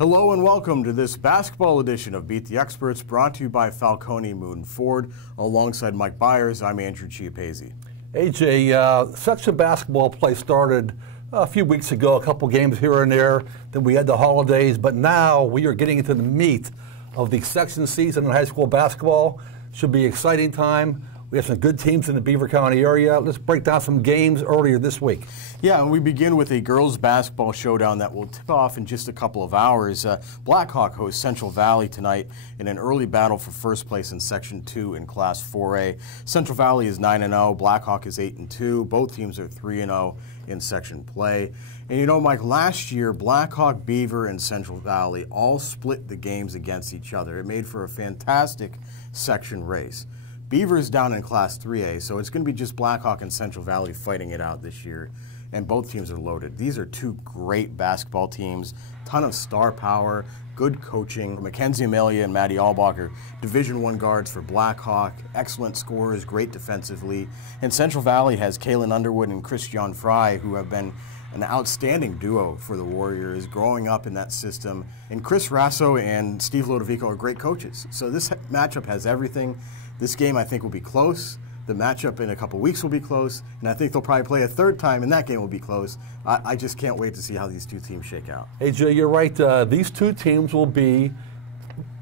Hello and welcome to this basketball edition of Beat the Experts, brought to you by Falcone Moon Ford. Alongside Mike Bires, I'm Andrew Chiappazzi. AJ, section basketball play started a few weeks ago, a couple games here and there. Then we had the holidays, but now we are getting into the meat of the section season in high school basketball. Should be an exciting time. We have some good teams in the Beaver County area. Let's break down some games earlier this week. Yeah, and we begin with a girls basketball showdown that will tip off in just a couple of hours. Blackhawk hosts Central Valley tonight in an early battle for first place in Section 2 in Class 4A. Central Valley is 9-0, Blackhawk is 8-2. Both teams are 3-0 in section play. And you know, Mike, last year, Blackhawk, Beaver, and Central Valley all split the games against each other. It made for a fantastic section race. Beaver is down in Class 3A, so it's going to be just Blackhawk and Central Valley fighting it out this year, and both teams are loaded. These are two great basketball teams, ton of star power, good coaching. Mackenzie Amelia and Maddie Albacher, Division I guards for Blackhawk, excellent scorers, great defensively. And Central Valley has Kaylin Underwood and Christian Fry, who have been an outstanding duo for the Warriors, growing up in that system. And Chris Rasso and Steve Lodovico are great coaches. So this matchup has everything. This game, I think, will be close. The matchup in a couple weeks will be close, and I think they'll probably play a third time, and that game will be close. I just can't wait to see how these two teams shake out. Hey, Jay, you're right. These two teams will be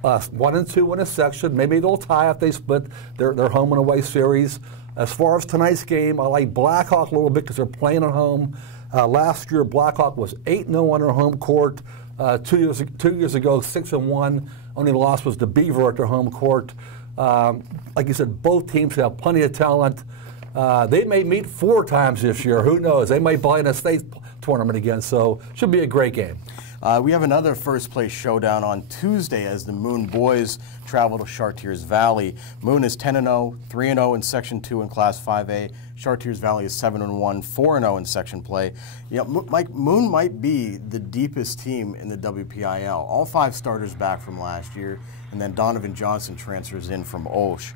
1 and 2 in a section. Maybe they'll tie if they split their home and away series. As far as tonight's game, I like Blackhawk a little bit because they're playing at home. Last year, Blackhawk was 8-0 on their home court. 2 years ago, 6-1. Only loss was the Beaver at their home court. Like you said, both teams have plenty of talent. They may meet 4 times this year. Who knows? They might play in a state tournament again, so should be a great game. We have another first-place showdown on Tuesday as the Moon boys travel to Chartiers Valley. Moon is 10-0, 3-0 in Section 2 in Class 5A. Chartiers Valley is 7-1, 4-0 in section play. You know, Mike, Moon might be the deepest team in the WPIL. All 5 starters back from last year, and then Donovan Johnson transfers in from Olsh.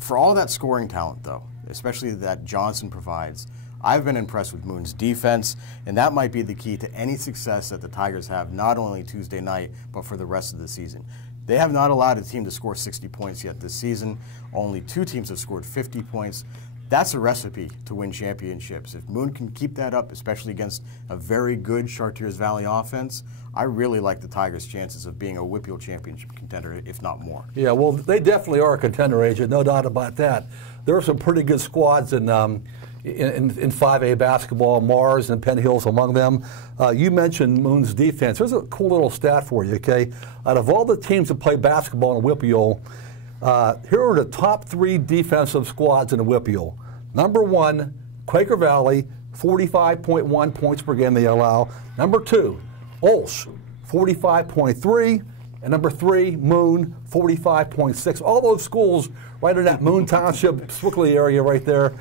For all that scoring talent, though, especially that Johnson provides, I've been impressed with Moon's defense, and that might be the key to any success that the Tigers have, not only Tuesday night, but for the rest of the season. They have not allowed a team to score 60 points yet this season. Only 2 teams have scored 50 points. That's a recipe to win championships. If Moon can keep that up, especially against a very good Chartiers Valley offense, I really like the Tigers' chances of being a WPIAL championship contender, if not more. Yeah, well, they definitely are a contender, agent, no doubt about that. There are some pretty good squads in 5A basketball, Mars and Penn Hills among them. You mentioned Moon's defense. There's a cool little stat for you, okay? Out of all the teams that play basketball in WPIAL, here are the top 3 defensive squads in the WPIAL. Number 1, Quaker Valley, 45.1 points per game they allow. Number 2, Olsh, 45.3. And number 3, Moon, 45.6. All those schools right in that Moon Township, Swickley area right there,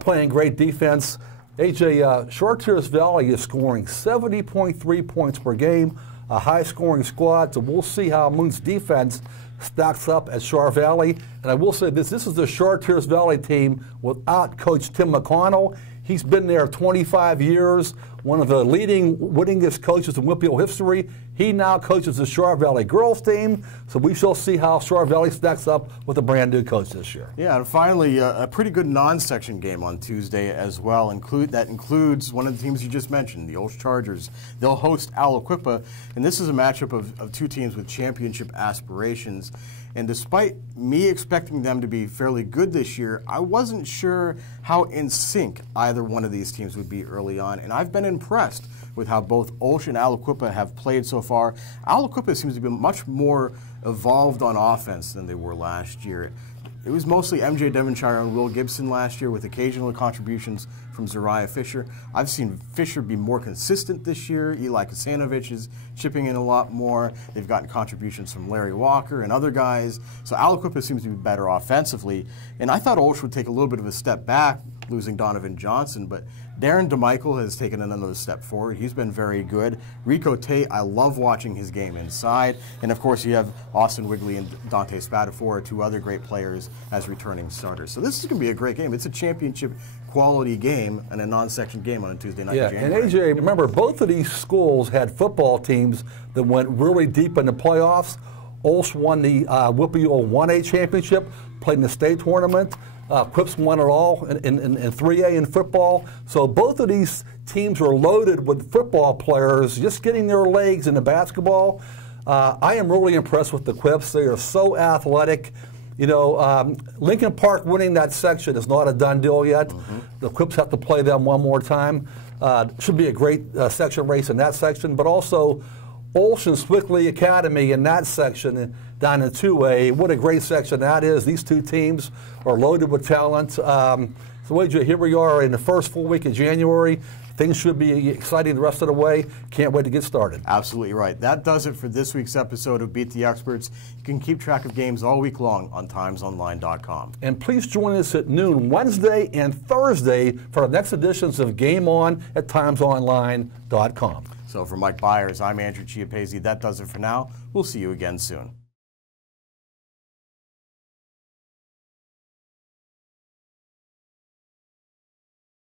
playing great defense. AJ, Chartiers Valley is scoring 70.3 points per game, a high-scoring squad, so we'll see how Moon's defense stacks up at Char Valley. And I will say this is the Chartiers Valley team without Coach Tim McConnell. He's been there 25 years, one of the leading winningest coaches in WPIAL history. He now coaches the Char Valley girls team, so we shall see how Char Valley stacks up with a brand new coach this year. Yeah, and finally, a pretty good non-section game on Tuesday as well. That includes one of the teams you just mentioned, the Olsh Chargers. They'll host Aliquippa, and this is a matchup of 2 teams with championship aspirations. And despite me expecting them to be fairly good this year, I wasn't sure how in sync either one of these teams would be early on. And I've been impressed with how both Olsh and Aliquippa have played so far. Aliquippa seems to be much more evolved on offense than they were last year. It was mostly MJ Devonshire and Will Gibson last year with occasional contributions from Zariah Fisher. I've seen Fisher be more consistent this year. Eli Kasanovich is chipping in a lot more. They've gotten contributions from Larry Walker and other guys. So Aliquippa seems to be better offensively. And I thought Olsh would take a little bit of a step back, losing Donovan Johnson, but Darren DeMichael has taken another step forward. He's been very good. Rico Tate, I love watching his game inside. And of course you have Austin Wigley and Dante Spatafor, 2 other great players as returning starters. So this is going to be a great game. It's a championship quality game and a non-section game on a Tuesday night. Yeah, in and January. AJ, remember, both of these schools had football teams that went really deep in the playoffs. Olsh won the WPIAL 1A championship, played in the state tournament. Quips won it all in 3A in football. So both of these teams are loaded with football players just getting their legs into basketball. I am really impressed with the Quips. They are so athletic. You know, Lincoln Park winning that section is not a done deal yet. The Quips have to play them one more time. Should be a great section race in that section, but also Olsh and Swickley Academy in that section down in 2A. What a great section that is. These two teams are loaded with talent. So AJ, here we are in the first full week of January. Things should be exciting the rest of the way. Can't wait to get started. Absolutely right. That does it for this week's episode of Beat the Experts. You can keep track of games all week long on timesonline.com. And please join us at noon Wednesday and Thursday for our next editions of Game On at timesonline.com. So for Mike Bires, I'm Andrew Chiappazzi. That does it for now. We'll see you again soon.